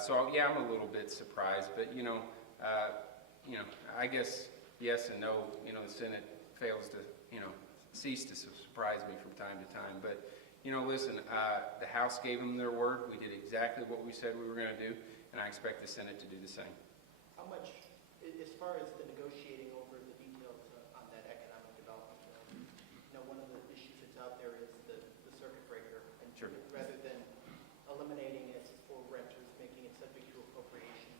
So yeah, I'm a little bit surprised, but I guess yes and no. The Senate fails to cease to surprise me from time to time. But listen, the House gave them their word. We did exactly what we said we were going to do, and I expect the Senate to do the same. How much, as far as the negotiating over the details on that economic development bill, one of the issues that's out there is the circuit breaker, and Sure. rather than eliminating it for renters, making it subject to appropriations,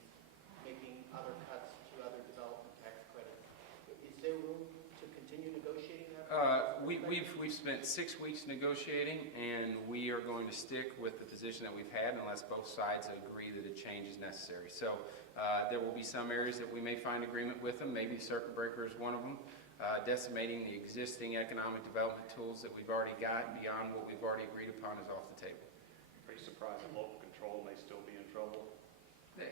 making other cuts to other development tax credits, is there room to continue negotiating that? We've spent 6 weeks negotiating, and we are going to stick with the position that we've had unless both sides agree that a change is necessary. So there will be some areas that we may find agreement with them. Maybe circuit breaker is one of them. Decimating the existing economic development tools that we've already got beyond what we've already agreed upon is off the table. Are you surprised that local control may still be in trouble?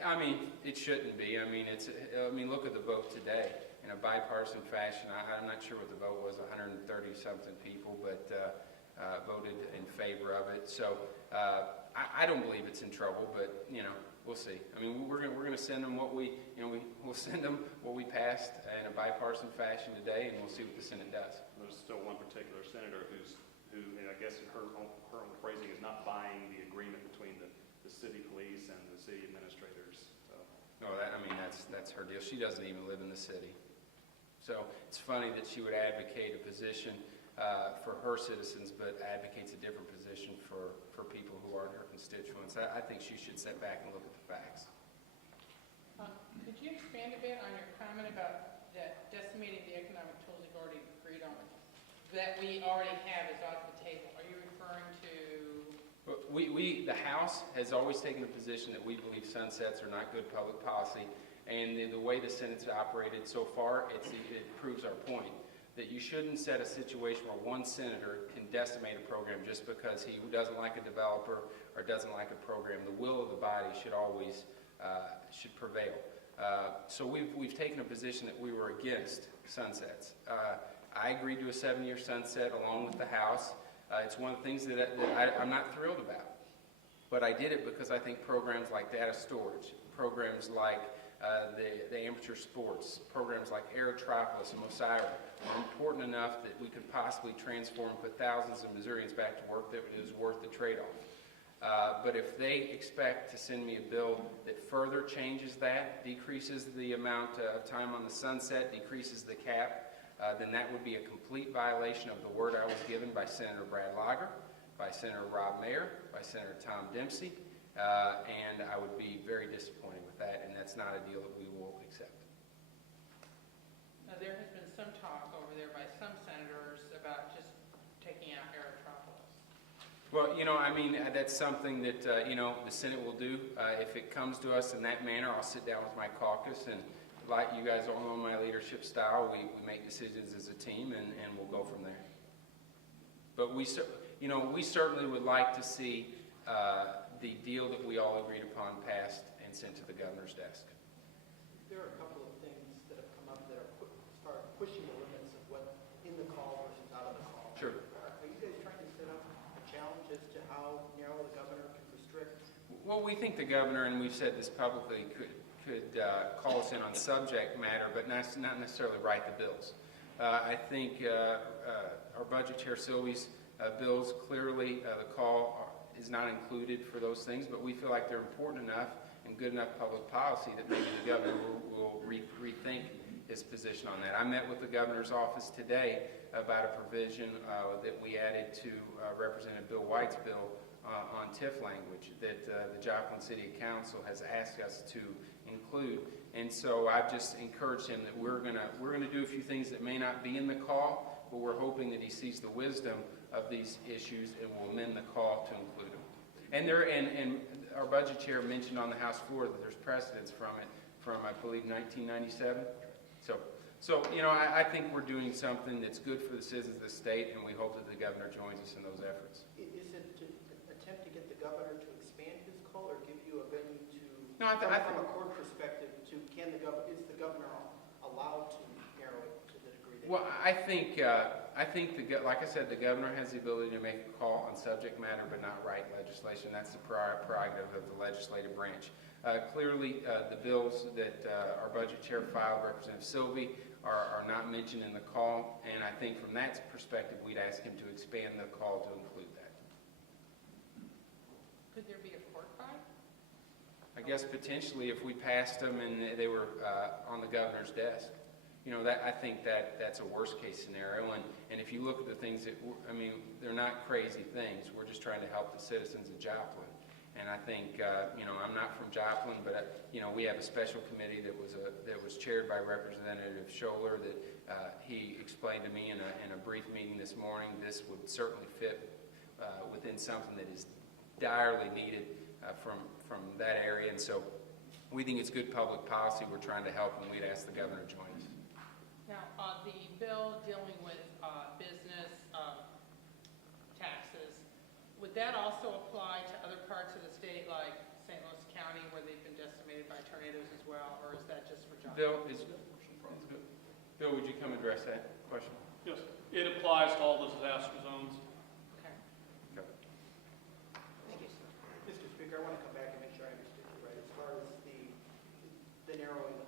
I mean, it shouldn't be. Look at the vote today. In a bipartisan fashion, I'm not sure what the vote was, 130-something people, but voted in favor of it. So I don't believe it's in trouble, but we'll see. I mean, we're going to send them we'll send them what we passed in a bipartisan fashion today, and we'll see what the Senate does. There's still one particular senator who, and I guess in her own phrasing, is not buying the agreement between the city police and the city administrators. So. No, that's her deal. She doesn't even live in the city. So it's funny that she would advocate a position for her citizens, but advocates a different position for people who aren't her constituents. I think she should step back and look at the facts. Could you expand a bit on your comment about that decimating the economic tools you've already agreed on, that we already have is off the table? Are you referring to? The House has always taken the position that we believe sunsets are not good public policy. And the way the Senate's operated so far, it proves our point, that you shouldn't set a situation where one senator can decimate a program just because he doesn't like a developer or doesn't like a program. The will of the body should always should prevail. So we've taken a position that we were against sunsets. I agreed to a 7-year sunset along with the House. It's one of the things that I'm not thrilled about. But I did it because I think programs like data storage, programs like the amateur sports, programs like Aerotropolis and Mosira are important enough that we could possibly transform and put thousands of Missourians back to work that it was worth the trade-off. But if they expect to send me a bill that further changes that, decreases the amount of time on the sunset, decreases the cap, then that would be a complete violation of the word I was given by Senator Brad Lager, by Senator Rob Mayer, by Senator Tom Dempsey, and I would be very disappointed with that, and that's not a deal that we will accept. Now, there has been some talk over there by some senators about just taking out Aerotropolis. Well, that's something that, the Senate will do. If it comes to us in that manner, I'll sit down with my caucus, and like you guys all know my leadership style, we make decisions as a team, and we'll go from there. But we certainly would like to see the deal that we all agreed upon passed and sent to the governor's desk. There are a couple of things that have come up that are pushing the limits of what in the call versus out of the call. Sure. Are you guys trying to set up a challenge as to how narrow the governor can restrict? Well, we think the governor, and we've said this publicly, could call us in on subject matter, but not necessarily write the bills. I think our budget chair Sylvie's bills, clearly the call is not included for those things, but we feel like they're important enough and good enough public policy that maybe the governor will rethink his position on that. I met with the governor's office today about a provision that we added to Representative Bill White's bill on TIF language that the Joplin City Council has asked us to include. And so I've just encouraged him that we're gonna do a few things that may not be in the call, but we're hoping that he sees the wisdom of these issues and will amend the call to include them. And our budget chair mentioned on the House floor that there's precedents from it from, I believe, 1997. So I think we're doing something that's good for the citizens of the state, and we hope that the governor joins us in those efforts. Is it to attempt to get the governor to expand his call or give you a venue to, No, from a court perspective, is the governor allowed to narrow it to the degree that Well, I think like I said, the governor has the ability to make a call on subject matter but not write legislation. That's the prerogative of the legislative branch. Clearly, the bills that our budget chair filed, Representative Sylvie, are not mentioned in the call, and I think from that perspective, we'd ask him to expand the call to include that. Could there be a court fight? I guess potentially if we passed them and they were on the governor's desk. You know, I think that's a worst-case scenario, and if you look at the things that, I mean, they're not crazy things. We're just trying to help the citizens of Joplin. And I think, you know, I'm not from Joplin, but, you know, we have a special committee that was chaired by Representative Scholler that he explained to me in a brief meeting this morning. This would certainly fit within something that is direly needed from that area. And so we think it's good public policy. We're trying to help, and we'd ask the governor to join us. Now, the bill dealing with business taxes, would that also apply to other parts of the state, like St. Louis County, where they've been decimated by tornadoes as well, or is that just for Joplin? Bill, would you come address that question? Yes, it applies to all the disaster zones. Okay. Thank you, sir. Mr. Speaker, I want to come back and make sure I understood you right. As far as the narrowing,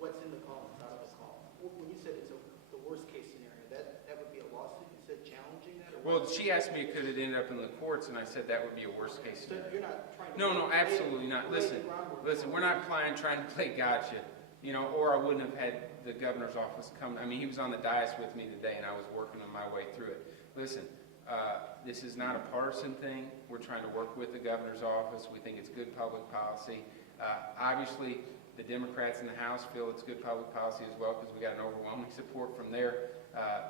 what's in the call and what's out of the call. When you said it's the worst-case scenario, that would be a lawsuit? You said challenging that? Or Well, what? she asked me could it end up in the courts, and I said that would be a worst-case So scenario. you're not trying to... No, absolutely not. lay the Listen, groundwork we're not trying to play gotcha, you know, or I wouldn't have had the governor's office come. I mean, he was on the dais with me today, and I was working on my way through it. Listen, this is not a partisan thing. We're trying to work with the governor's office. We think it's good public policy. Obviously, the Democrats in the House feel it's good public policy as well, because we got an overwhelming support from their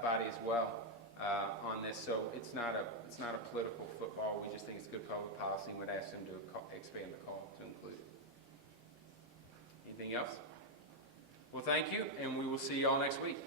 body as well on this. So it's not a political football. We just think it's good public policy, and would ask them to expand the call to include it. Anything else? Well, thank you, and we will see you all next week.